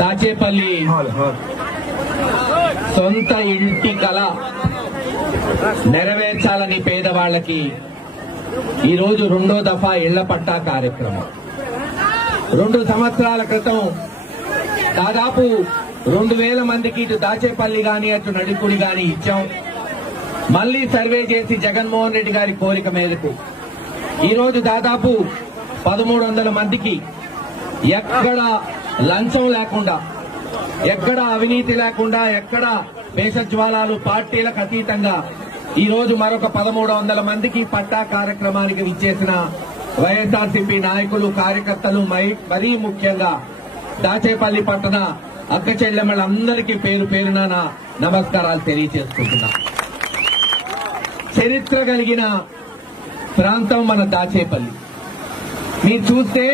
దాచేపల్లి సొంత ఇంటి కల నెరవేర్చాలని పేదవాళ్లకి ఈరోజు రెండో దఫా ఇళ్ల పట్టా కార్యక్రమం. 2 సంవత్సరాల క్రితం దాదాపు 2000 మందికి ఇటు దాచేపల్లి గాని అటు నడికుడి గాని ఇచ్చాం. మళ్లీ సర్వే చేసి జగన్మోహన్ రెడ్డి గారి కోరిక మేరకు ఈరోజు దాదాపు 1300 మందికి ఎక్కడ లంచం లేకుండా, ఎక్కడ అవినీతి లేకుండా, ఎక్కడ భేషజ్వాలాలు పార్టీలకు అతీతంగా ఈరోజు మరొక 1300 మందికి పట్టా కార్యక్రమానికి విచ్చేసిన వైఎస్ఆర్సీపీ నాయకులు, కార్యకర్తలు, మరీ ముఖ్యంగా దాచేపల్లి పట్టణ అక్క చెల్లెమ్మలందరికీ పేరు పేరున నా నమస్కారాలు తెలియజేసుకుంటున్నా. చరిత్ర కలిగిన ప్రాంతం మన దాచేపల్లి. మీరు చూస్తే